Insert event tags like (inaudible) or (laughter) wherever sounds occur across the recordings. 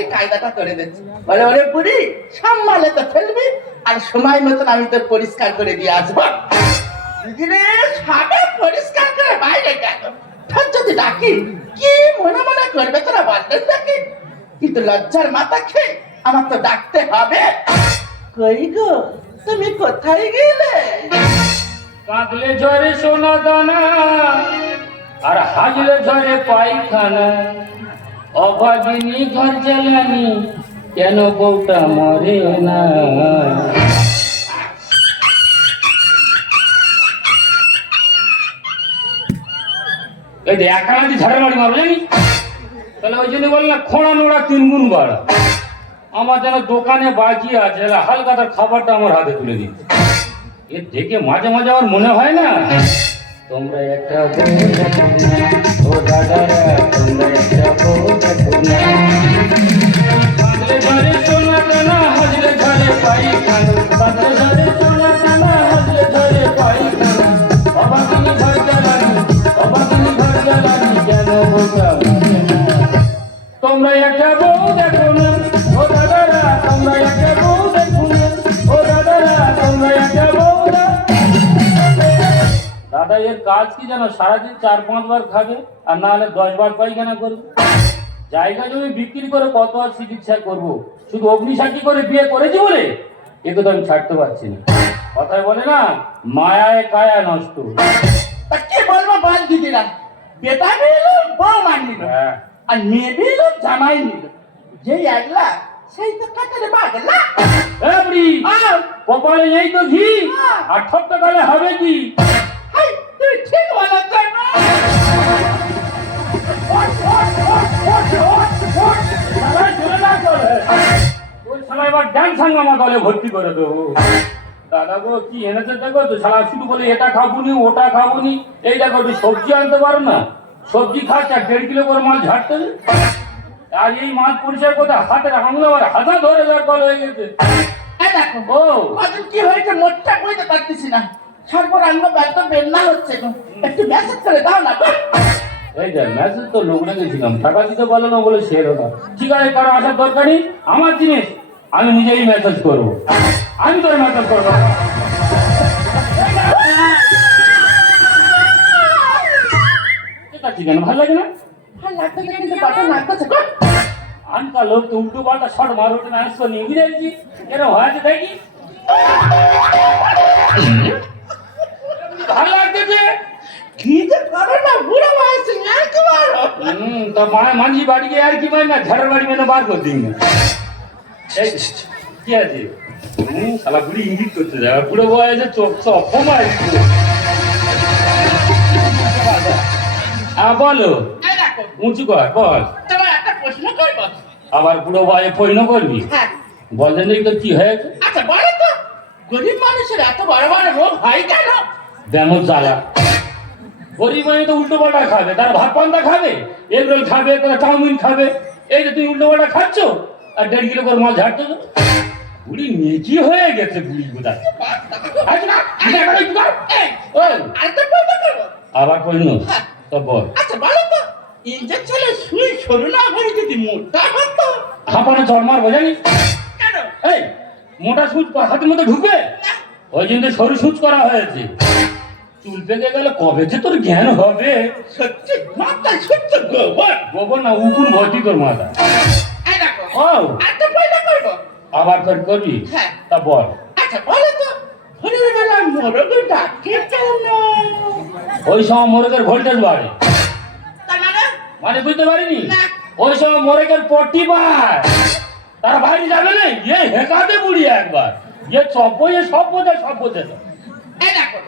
এই কায়দাটা করে দিচ্ছে। বলে, ওরে বুড়ি সামলালে তো ফেলবি, আর সময় মতন আমি তোর পরিষ্কার করে দিয়ে আসব। পরিষ্কার করে বাইরে তোর যদি ডাকি, কি মনে মনে করবে তোরা ডাকি কিন্তু লজ্জার মাথা খেয়ে আমার তো ডাকতে হবে। কই গো, তুমি কোথায় গেলে? কাঁদলে ঝরে সোনা দানা, আর হাজলে ঝরে পায়খানা। অভাবিনী ঘর জ্বালানি, কেন বউটা মরে না? এই যে একটা রাজি ঝড়ের বাড়ি মারো জানি তাহলে ওই জন্য বললাম, খোঁড়া নোড়া তিন গুণ বাড়া। আমার যেন দোকানে বাজি আছে হালকা তার খাবারটা আমার হাতে তুলে দিচ্ছে এ দেখে মাঝে মাঝে আমার মনে হয় না, তোমরা একটা এর কাজ কি জানো সারাদিন চার পাঁচবার খাবে আর না হলে দশ বার পায়খানা করবে। জায়গা জমি বিক্রি করে কত আর চিকিৎসা করব? শুধু অগ্নিসাক্ষী করে বিয়ে করেছি বলে? একে তো আমি ছাড়তে পারছি না। কথায় বলে না মায়ায় কায়া নষ্ট। তা কি বলব বল দিদিরা বেটা নিল বউ মান নিল। হ্যাঁ। আর মেয়ে নিল জামাই নিল। যেই একলা সেই তো কাটারে বাগলা কপালে এই তো ঘি আর ঠপ্প গেলে হবে কি? ভর্তি করে দেবো দাদা গো কি এনেছে দেখো তো শালা শুধু বলে এটা খাবুনি ওটা খাবুনি এই দেখো তুই সবজি আনতে পারো না সবজি খাচ্ছে আর দেড় কিলো করে মাছ ঝাড়তে আর এই মাছ পরিষ্কার করতে হাতের আঙুলে আর হাতা ধরে যাওয়ার কল হয়ে গেছে ও কি হয়েছে? মোটটা বইতে পারতেছি না। সর্বরাঙ্গ ব্যর্থ বেদনা হচ্ছে একটু মেসেজ করে দাও না। এই যে মেসেজ তো লোক রেখেছিলাম টাকা দিতে পারল না বলে সেরো না। ঠিক আছে কারও আসার দরকার নেই? আমার জিনিস আমি নিজেই মেসেজ করব। আমি তোর মেসেজ করব। ঠিক আছে কেন? ভালো লাগে না? আনকা লোক তো উল্টো পাল্টা শট মার ওঠে না আসতো নিয়ে। বুঝেছি কেন হয়েছে দেখি। ভালো লাগতেছে যে? করো না বুড়ো বয়সে আর কি মারো হুম তো মা মাঝি বাড়ি গিয়ে আর কি মানে না ঝাড়ের বাড়ি মানে বার করে কি আছে? হুম শালা বুড়ি ইঙ্গিত করতে যাবে বুড়ো বয়সে চোখ আ বলো। উঁচু কর বল। তোমার একটা প্রশ্ন করব। আবার বুড়ো বয়ে পরিণ করবি? হ্যাঁ। বললেন তো কি হয়েছে? আচ্ছা বলো তো। গরিব মানুষের এত বড় বড় রোগ হয় কেন? দেমত জ্বালা গরিব মানে তো উল্টো পাল্টা খাবে তার ভাত পান্তা খাবে এগ রোল খাবে তারা চাউমিন খাবে। এই যে তুমি উল্টো পাল্টা খাচ্ছ আর দেড় কিলো করে মাছ ঝাড়তো বুড়ি নেকি হয়ে গেছে বুড়ি কোথায় আরেকটা প্রশ্ন আবার পরিণ তো বল। আচ্ছা বলো তো ইঞ্জেকশনে সুই সরু না হয়ে যদি মোটা হতো হাঁপানো চড়মার বোঝানি কেন? এই মোটা সুচ হাতের মধ্যে ঢুকবে? ওই জন্য সরু সুচ করা হয়েছে। চুল পেকে গেলে কবে যে তোর জ্ঞান হবে? সত্যি? মাথা সত্য গোবর গোবর না উকুন ভর্তি তোর মাথা। ও আবার ফের করবি? হ্যাঁ। তা বল। আচ্ছা বলো তো ভোরের বেলা মোরগের ডাকে কেন ওই সময় মোরগের ভোল্টেজ বাড়ে। তার মানে? মানে বুঝতে পারিনি? ওই সময় মোরগের পট্টি পায় তার বাইরে যাবে না? ইয়ে হেকাতে বুড়ি একবার। ইয়ে সব বোঝে সব বোঝে সব বোঝে। না। দেখো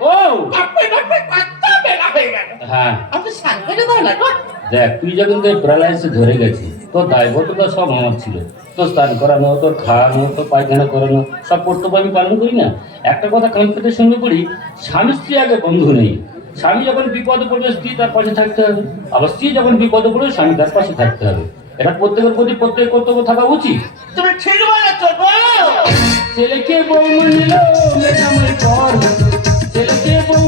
বেলা হয়ে দেখ তুই যখন তোর প্যারালাইসে ধরে গেছি তোর দায়বদ্ধতা সব আমার ছিল। তোর স্নান করানো তোর খাওয়ানো তোর পায়খানা করানো সব কর্তব্য আমি পালন করি না। একটা কথা কান পেতে শুনবে পড়ি স্বামী স্ত্রী আগে বন্ধু নেই। স্বামী যখন বিপদে পড়বে স্ত্রী তার পাশে থাকতে হবে। আবার স্ত্রী যখন বিপদে পড়বে স্বামী তার পাশে থাকতে হবে। এটা প্রত্যেকের প্রতি প্রত্যেকের কর্তব্য থাকা উচিত। তুমি ঠিক বলেছ ছেলেকে বউ মানিল।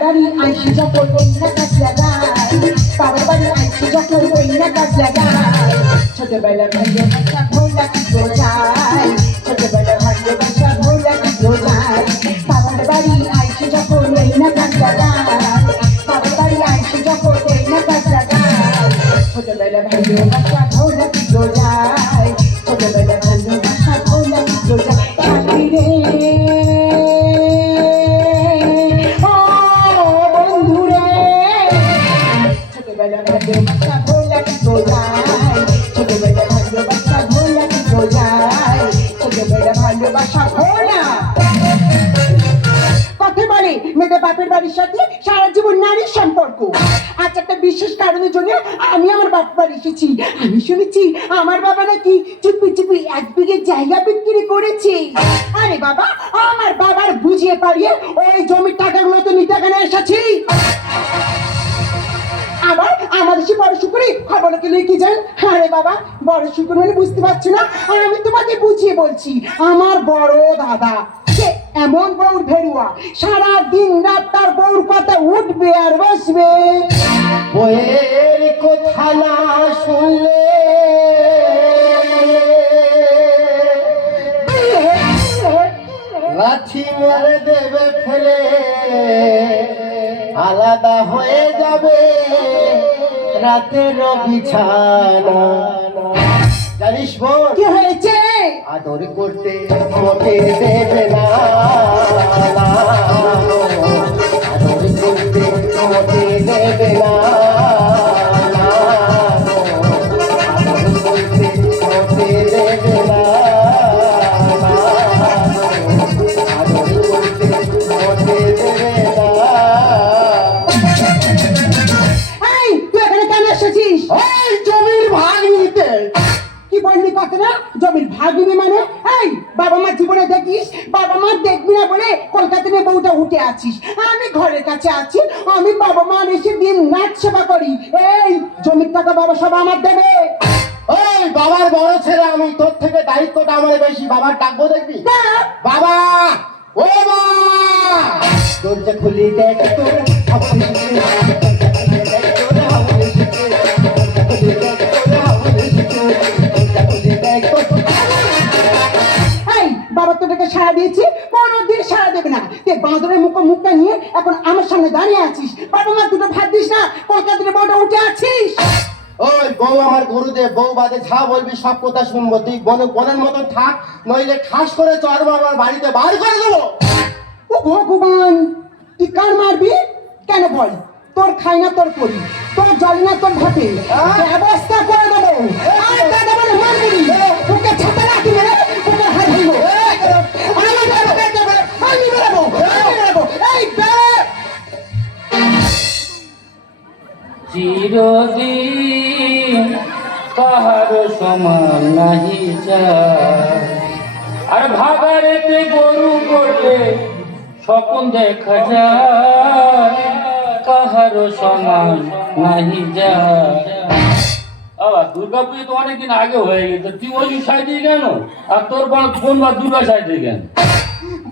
বাড়ি আইসি যখন কইনা কাজ লাগায় বাবার বাড়ি আইসি যখন কইনা কাজ লাগায় ছোটবেলা ভাইয়া বাচ্চা ভোলা কি যায়, ছোটবেলা ভাইয়া বাচ্চা ভোলা কি যায়। বাবার বাড়ি আইসি যখন কইনা কাজ লাগায় বাবার বাড়ি আইসি যখন কইনা কাজ লাগায় ছোটবেলা ভাইয়া বাচ্চা ভোলা আমার এসেছি, আমি শুনেছি আমার বাবা নাকি চুপি চুপি এক বিঘে জায়গা বিক্রি করেছে। আরে বাবা, আমার বাবার বুঝিয়ে পারিয়ে ওই জমির টাকাগুলো তো নিতে এখানে এসেছি। আবার আমাদের সে বড় শুকুরি নিয়ে কি আরে বাবা, বড় শুকুর মানে বুঝতে পারছি না। আর আমি তোমাকে বুঝিয়ে বলছি, আমার বড় দাদা এমন বউর ভেরুয়া সারা দিন রাত তার বউর কথা উঠবে আর বসবে। বইয়ের কথা না শুনলে। লাঠি মেরে দেবে ফেলে, আলাদা হয়ে যাবে রাতের বিছানা। জানিস কি হয়েছে? আদর করতে মোটে দেবে না আছিস? আমি ঘরের কাছে আছি আমি বাবা মা এসে দিন নাচ সেবা করি। এই জমির টাকা বাবা সব আমার দেবে। ওই বাবার বড় ছেলে আমি তোর থেকে দায়িত্বটা আমার বেশি। বাবার ডাকবো দেখবি? বাবা ও বাবা দরজা খুলি দেখ তো তোটাকে সারা দিয়েছি কোনোদিন সারা দেবে না। তুই বাঁদরের মুখ মুখটা নিয়ে এখন আমার সামনে দাঁড়িয়ে আছিস। বাবা মা দুটো ভাত দিস না কলকাতা থেকে বউটা উঠে আছিস। ওই বউ আমার গুরুদেব বউ বাদে যা বলবি সব কথা শুনব। তুই বন বনের মতন থাক নইলে ঠাস করে চড়বো আমার বাড়িতে বার করে দেবো। ও ভগবান তুই কার মারবি? কেন বল? তোর খাই না তোর করি। তোর জল না তোর ভাতে। ব্যবস্থা করে দেবো। আর দাদা বলে মারবি? সমান নাহি যায় আর ভাগারেতে গরু করলে স্বপন দেখা যায় কাহারও সমান নাহি যায় আবার দুর্গা পুজো তো অনেকদিন আগে হয়ে গেছে। তুই ওই সাইডে কেন? আর তোর বোন বা দুর্গা সাইডে কেন?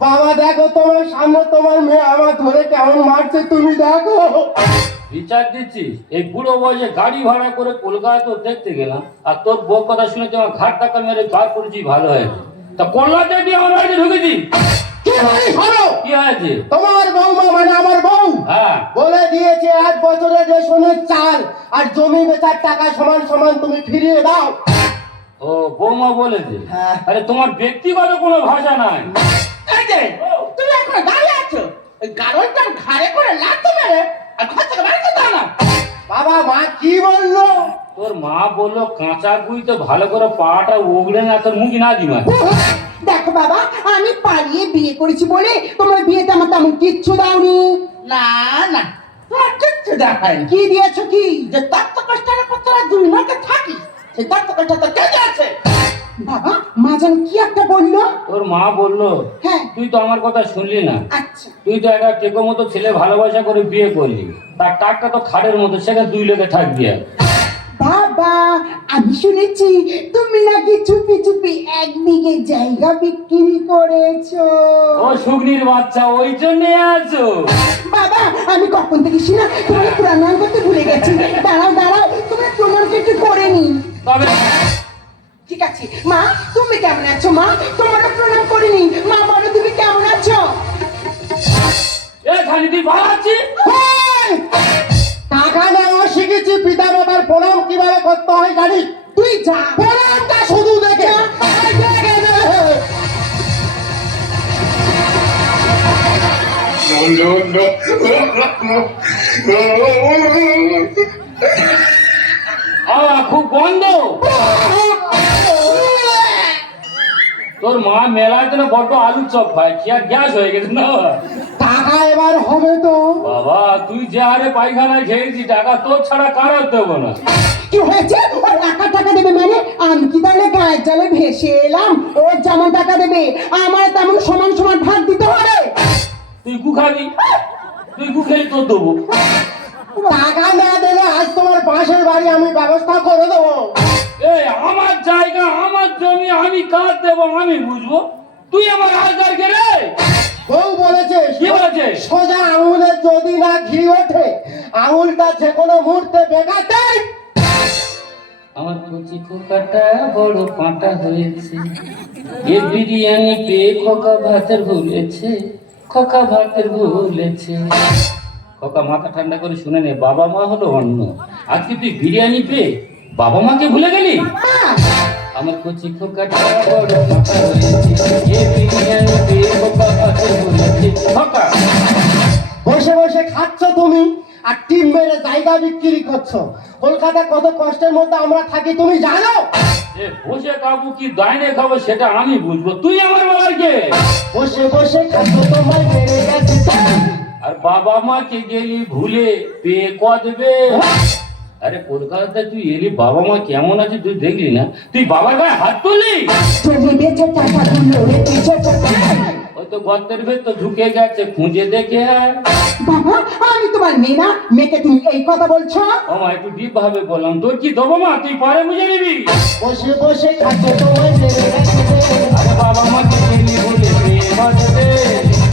বাবা দেখো তোমার সামনে তোমার মেয়ে আমার ধরে কেমন মারছে তুমি দেখো। বিচার দিচ্ছিস? এই বুড়ো বয়সে গাড়ি ভাড়া করে কলকাতা তো দেখতে গেলাম আর তোর বউ কথা শুনে তোমার ঘাট টাকা মেরে বার করেছি ভালো হয়েছে তা কল্যাণে দিয়ে আমার বাড়িতে ঢুকেছি কি বলি শোনো কি হয়েছে? তোমার বৌমা মানে আমার বউ। হ্যাঁ। বলে দিয়েছে এক বছরে রেশনের চাল আর জমি বেচার টাকা সমান সমান তুমি ফিরিয়ে দাও। ও বৌমা বলেছে? হ্যাঁ। আরে তোমার ব্যক্তিগত কোনো ভাষা নাই। তুমি এখন দাঁড়িয়ে আছো। গারলটা ঘাড়ে করে লাগতে মেরে আর ঘর থেকে বাইরে করতে না। বাবা মা কি বলল? তোর মা বলল কাঁচা গুই তো ভালো করে পাটা উগড়ে না তোর মুখি না দিমা দেখো বাবা আমি পালিয়ে বিয়ে করেছি বলে তোমার বিয়েতে আমার তেমন কিচ্ছু দাওনি। না না তোমার কিচ্ছু দেখায়নি। কি দিয়েছ কি? যে তত্ত্ব কষ্টের তোরা দুই মাকে থাকি সেই তত্ত্ব কষ্ট তো আছে বাবা মা যেন কি একটা বলল? তোর মা বলল হ্যাঁ। তুই তো আমার কথা শুনলি না। আচ্ছা। তুই তো একটা টেকো মতো ছেলে ভালোবাসা করে বিয়ে করলি। তার টাকটা তো খাটের মতো সেখানে দুই লোকে থাকবি আর। বাবা আমি শুনেছি তুমি নাকি চুপি চুপি এক বিঘে জায়গা বিক্রি করেছ। ও শুগনির বাচ্চা ওই জন্যে আছো। বাবা আমি কখন থেকে শুনা তোমার প্রণাম করতে ভুলে গেছি। দাঁড়াও দাঁড়াও তোমার প্রণামটা একটু করে নি তবে ঠিক আছে মা তুমি কেমন আছো মা? তোমারও প্রণাম করিনি মা বলো তুমি কেমন আছো? এ খালি তুই ভালো আছিস? টাকা নেওয়া শিখেছি পিতা মাতার প্রণাম কীভাবে করতে হয় জানি তুই যা। প্রণামটা শুধু দেখে। নে। আ, খুব গন্ধ। (laughs) তোর মা মেলায় তো না বড্ড আলুর চপ খায় কি আর গ্যাস হয়ে গেছে না? টাকা এবার হবে তো। বাবা তুই যে হারে পায়খানায় খেয়েছি টাকা তোর ছাড়া কারোর দেবো না? কি হয়েছে? ও একা টাকা দেবে মানে? আমি কি তাহলে গায়ের জলে ভেসে এলাম? ও যেমন টাকা দেবে আমার তেমন সমান সমান ভাগ দিতে হবে। তুই গু খাবি তুই গু খেয়ে তোর দেবো। টাকা না দিলে আজ তোমার পাশের বাড়ি আমি ব্যবস্থা করে দেবো। এই আমার জায়গা আমার জমি আমি কার দেবো আমি বুঝব? তুই আমার হাজার কে রে? বউ বলেছে কি বলেছে? সোজা আঙুলে যদি না ঘি ওঠে আঙুলটা যে কোনো মুহূর্তে বেগাতে আমার কচি খোকাটা বড় পাঁটা হয়েছে। এ বিরিয়ানি পেয়ে খোকা ভাতের ভুলেছে খোকা ভাতের ভুলেছে খোকা মাথা ঠান্ডা করে শুনে নে বাবা মা হলো অন্য। আজকে তুই বিরিয়ানি পেয়ে বাবা মাকে ভুলে গেলি? আমার কচি খোকা বসে বসে খাচ্ছ তুমি আর টিম মেরে জায়গা বিক্রি করছ। কলকাতা কত কষ্টের মধ্যে আমরা থাকি তুমি জানো? বসে খাব কি দাইনে খাব সেটা আমি বুঝব। তুই আমার বাবার কে বসে বসে খাচ্ছ তোমার মেরে গেছে। আর বাবা মাকে গেলি ভুলে পেয়ে ক দেবে আরে কলকাতায় তুই এলি বাবা মা কেমন আছে তুই দেখলি না? তুই বাবার গায়ে হাত কোথায়? ওই তো গর্তের ভেতর ঢুকে গেছে খুঁজে দেখে। বাবা আমি তোমার মেয়ে না মেয়েকে তুমি এই কথা বলছো? ও মা একটু ডিপ ভাবে বললাম তোর কি দেবো মা? তুই পরে বুঝে নিবি? বসে বসে আরে বাবা মাকে গেলি ভুলে পেয়ে ক দেবে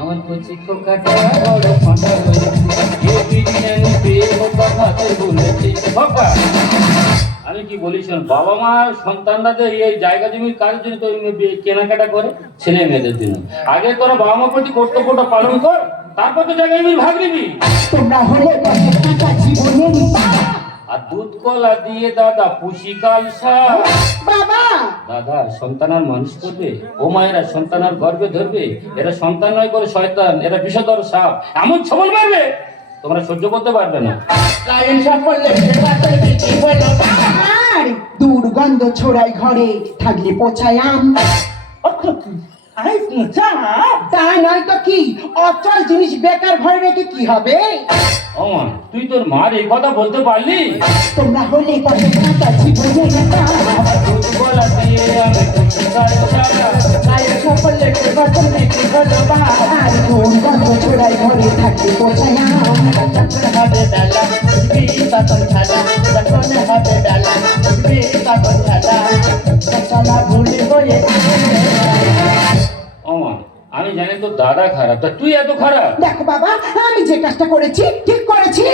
আমার কচি বড় ফাঁটা বিরিয়ানি পেয়ে খোকা ভাতে বলেছে। খোকা, আমি কি বলি শোন, বাবা মা সন্তানরা যে এই জায়গা জমির কাজের জন্য তো কেনাকাটা করে, ছেলে মেয়েদের জন্য। আগে তোরা বাবা মার প্রতি কর্তব্যটা পালন কর, তারপর তো জায়গায় ভাগ নিবি। তোমরা হলে জীবনের। আর দুধ কলা দিয়ে দাদা পুষি কালসা। বাবা! দাদা সন্তান আর মানুষ করবে। ও মায়েরা সন্তান আর গর্বে ধরবে। এরা সন্তান নয় করে শয়তান এরা বিষধর সাপ। এমন ছবল মারবে তোমরা সহ্য করতে পারবে না। লাইন আর দুর্গন্ধ ছড়াই ঘরে থাকলে পোছায় আম। তা নয় তো কি? অচল জিনিস বেকার ঘরে রেখে কি হবে? মা তুই তোর মার এই কথা বলতে পারলি? তোমরা হলে কত পাওয়া। দুধ গলা দিয়ে আমি বিক্রি হলো বা আর দুর্গন্ধ ছড়াই ঘরে থাকলে পোছায় যখন হবে বেলা তখন খেলা যখন হবে বেলা তখন খেলা চলা হয়ে ও মা আমি জানি তো দাদা খারাপ তা তুই এত খারাপ? দেখো বাবা আমি যে কাজটা করেছি ঠিক করেছি।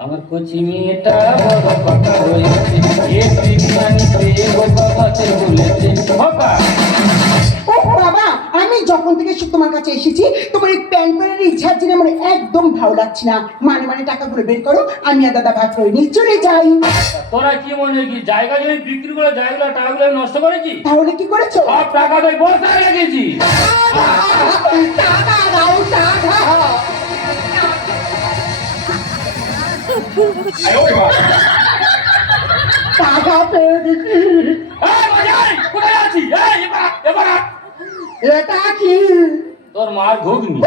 আমার কচি মেয়েটা বড় কথা হয়েছে এ বলেছে বাবা যখন থেকে তোমার কাছে এসেছি তোমার এই প্যান্ট প্যান্টের ইচ্ছা জন্য আমার একদম ভালো লাগছে না। মানে মানে টাকাগুলো বের করো আমি আর দাদা ভাগ করে নিয়ে চলে যাই। তোরা কি মনে কি জায়গা জমি বিক্রি করে জায়গাগুলো টাকাগুলো নষ্ট করেছি তাহলে কি করেছ? সব টাকা তো বস্তায় রেখেছি টাকা দাও টাকা টাকা পেয়ে কোথায় আছিস? এবার এবার। এটা কি তোর মার ঘুগনি।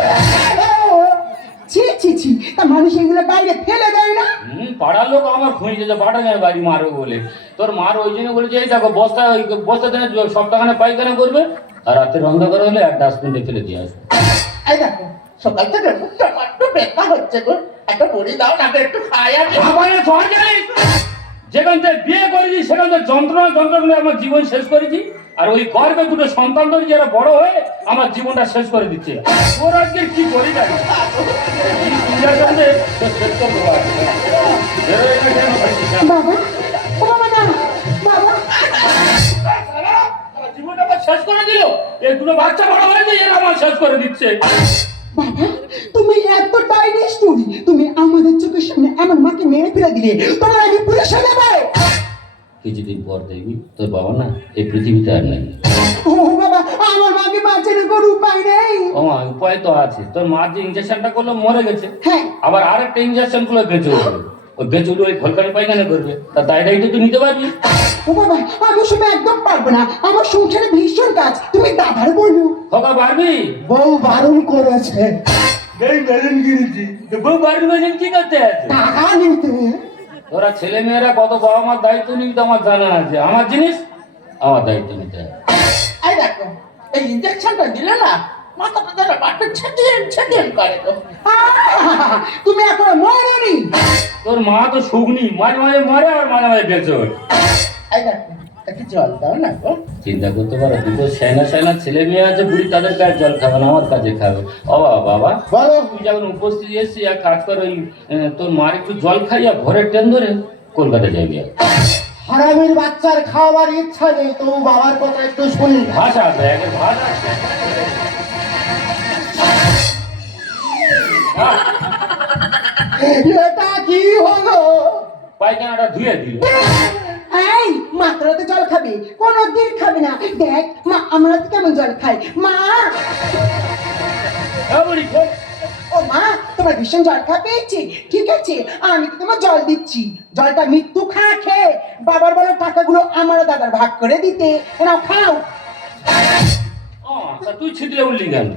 ছি ছি ছি তা মানুষ এগুলো বাইরে ফেলে দেয় না? হুম, পাড়ার লোক আমার খুঁজছে যে পাঠা যায় বাড়ি মারবে বলে। তোর মার ওই জন্য বলেছে এই দেখো বস্তা ওই বস্তা দেনে সপ্তাহখানে পাইখানা করবে আর রাতের অন্ধকার হলে এক ডাস্টবিনে ফেলে দিয়ে আসবে। এই দেখো সকাল থেকে মুখটা ব্যথা হচ্ছে গো। একটা বড়ি দাও না একটু খাই জানিস যেখান থেকে বিয়ে করেছি সেখান থেকে যন্ত্রণা যন্ত্রণা আমার জীবন শেষ করেছি। আর ওই গর্বে দুটো সন্তান ধরে যারা বড় হয়ে আমার জীবনটা শেষ করে দিচ্ছে। ওর আজকে কি করি। বাবা জীবনটা আমার শেষ করে দিল। এই দুটো বাচ্চা বড় হয়েছে এরা আমার শেষ করে দিচ্ছে। বাবা তুমি এত ডাইনিস তুমি তুমি আমাদের চোখের সামনে এমন মাকে মেরে ফেলে দিলে তোমার আমি পুলিশে দেবে কিছুদিন পর দেখবি তোর বাবা না এই পৃথিবীতে আর নেই। ও বাবা আমার মাকে বাঁচানোর কোনো উপায় নেই। ও মা উপায় তো আছে। তোর মা যে ইঞ্জেকশনটা করল মরে গেছে। হ্যাঁ। আবার আরেকটা ইঞ্জেকশনগুলো বেঁচে ওই ওই ঘলকানি পায়খানা করবে। তার দায় দায়িত্ব তুই নিতে পারবি। ও বাবা আমি ওসব একদম পারব না। আমার সংসারে ভীষণ কাজ। তুমি দাদার বলো খোকা পারবি বউ বারণ করেছে। এই বেলুন কিনেছি বউ পারবি বলছেন কি করতে আছে? টাকা নিতে তোরা ছেলে মেয়েরা কত বাবা মার দায়িত্ব নিবি তো আমার জানা আছে। আমার জিনিস আমার দায়িত্ব নিতে হবে। এই দেখো এই ইঞ্জেকশনটা দিলে না মাথাটা বাটে করে! তুমি এখন মরনি। তোর মা তো শুকনি মাঝে মাঝে মরে আর মাঝে মাঝে বেঁচে ওঠে। এই দেখো একটু জল দাও না গো। চিন্তা করতে পারো দুটো সেনা সেনা ছেলে মেয়ে আছে বুড়ি তাদের কাছে জল খাবে না আমার কাছে খাবে। ও বাবা বাবা। বলো। তুই যখন উপস্থিত এসেছি এক কাজ কর ওই তোর মার একটু জল খাইয়া ঘরের ট্রেন ধরে কলকাতা যাবি। হারামির বাচ্চার খাওয়ার ইচ্ছা নেই তবু বাবার কথা একটু শুনি। ভাষা আছে ভাষা এটা কি হলো? পায়খানাটা ধুয়ে দিল। এই মাত্রাতে জল খাবে। কোনদিন খাবে না। দেখ মা আমরা তো কেমন জল খাই। মা! হ্যাঁ। ও মা তোমার ভীষণ জল খা পেয়েছি। ঠিক আছে আমি তো তোমার জল দিচ্ছি। জলটা মৃত্যু খা খেয়ে বাবার বড় টাকাগুলো আমার আর দাদার ভাগ করে দিতে। এনাও খাও। তুই ছিটলে উঠলি কেন?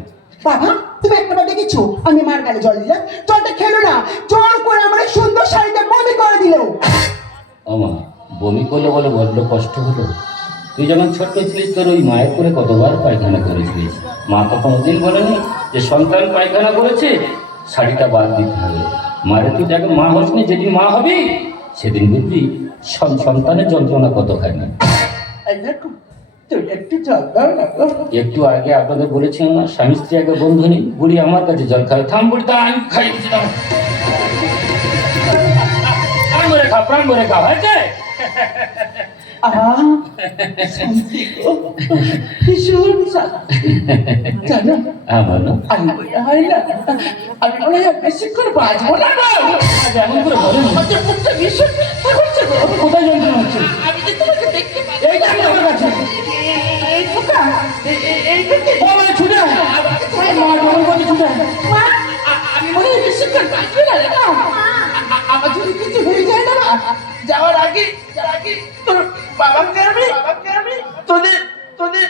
বাবা তুমি একটা দেখেছ? আমি মার গালে জল দিলাম। জলটা খেলো না। জল করে আমার সুন্দর শাড়িতে বমি করে দিল। ও মা বমি করলে বলে বড্ড কষ্ট হলো। তুই যখন ছোট্ট ছিলিস তোর ওই মায়ের করে কতবার পায়খানা করেছিলিস? মা তো কোনোদিন বলেনি যে সন্তান পায়খানা করেছে শাড়িটা বাদ দিতে হবে। মারে তুই দেখো মা হসনি যেদিন মা হবি সেদিন বুঝবি সন্তানের যন্ত্রণা কত একটু আগে আপনাদের বলেছিলাম না স্বামী স্ত্রী আগে বন্ধু নেই বুড়ি আমার কাছে জল খাবে থাম বুড়ি তা আমি খাই খা প্রাণ খা হয়েছে? হ্যাঁ আচ্ছা, গো। কোথায় যন্ত্রণা হচ্ছে? আমার যদি কিছু হয়ে যায় না যাওয়ার আগে আগে তোর বাবাকে আমি বাবাকে আমি তোদের তোদের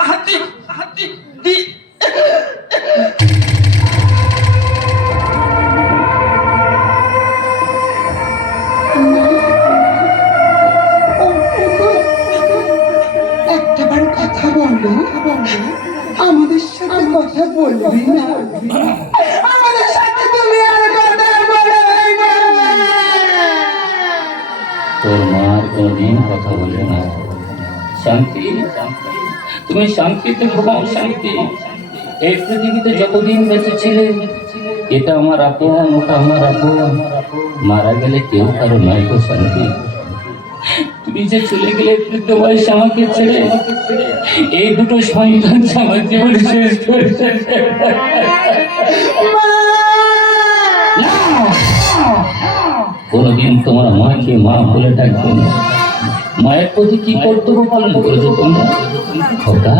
হাতে হাতে দি বলবি না আমাদের সাথে তুমি আর কথা বলবে না। তোর মার কোনদিন কথা বলবে না শান্তি? তুমি শান্তিতে ঘুমাও, শান্তি। এই পৃথিবীতে যতদিন বেঁচে ছিলে, এটা আমার আপন, ওটা আমার আপন। মারা গেলে কেউ কারও নাই গো শান্তি। তুমি যে চলে গেলে বৃদ্ধ বয়স আমাকে ছেড়ে এই দুটো সন্তান আমার শেষ করেছে না! কোনোদিন তোমার মাকে মা বলে ডাকবে না। মায়ের প্রতি কি কর্তব্য পালন করেছ তোমরা? খোকা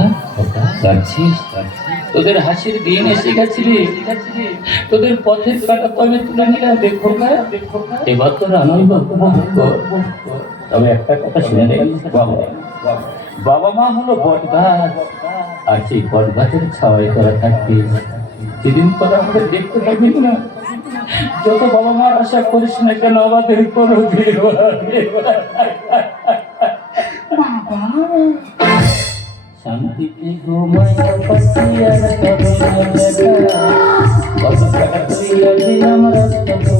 তোদের হাসির দিন এসে গেছিলি তোদের পথের কাটা তো তুলে নিলাম দেখো এবার তোর আনন্দ তবে একটা কথা শুনে নেই বাবা। বাবা মা হলো বট গাছ আর সেই বট গাছের ছাওয়ায় তোরা থাকবি। যেদিন পর আমাদের দেখতে পাবি না যত বাবা মার আশা করিস না কেন আমাদের কোনো দিলাম রাস্তা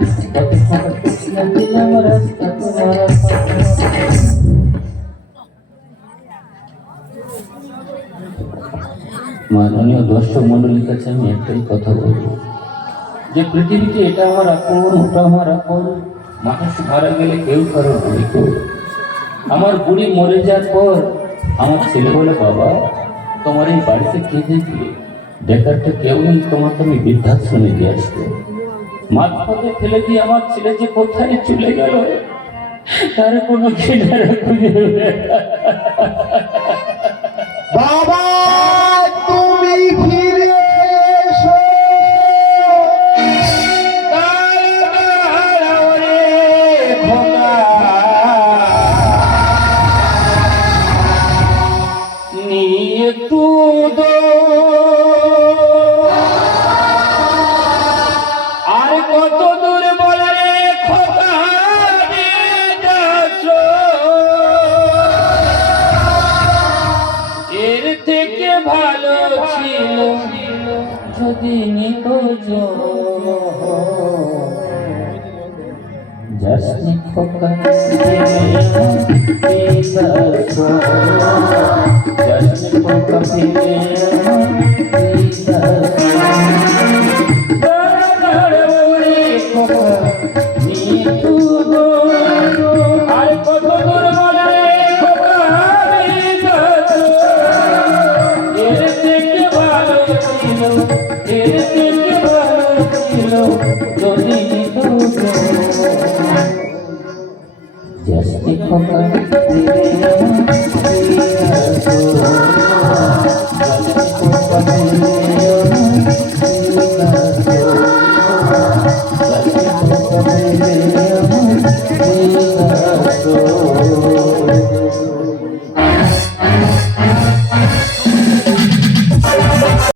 মাননীয় দর্শক মন্ডলীর কাছে আমি একটাই কথা বলব। যে পৃথিবীতে এটা আমার আপন ওটা আমার আপন, মানুষ মারা গেলে কেউ কারও করে আমার বুড়ি মরে যাওয়ার পর আমার ছেলে বলে, বাবা, তোমার এই বাড়িতে কে দেখবে? দেখার তো কেউ নেই, তোমাকে আমি বৃদ্ধাশ্রমে দিয়ে আসব। মাঝপথে ফেলে দিয়ে আমার ছেলে যে কোথায় চলে গেল, তার কোনো বাবা!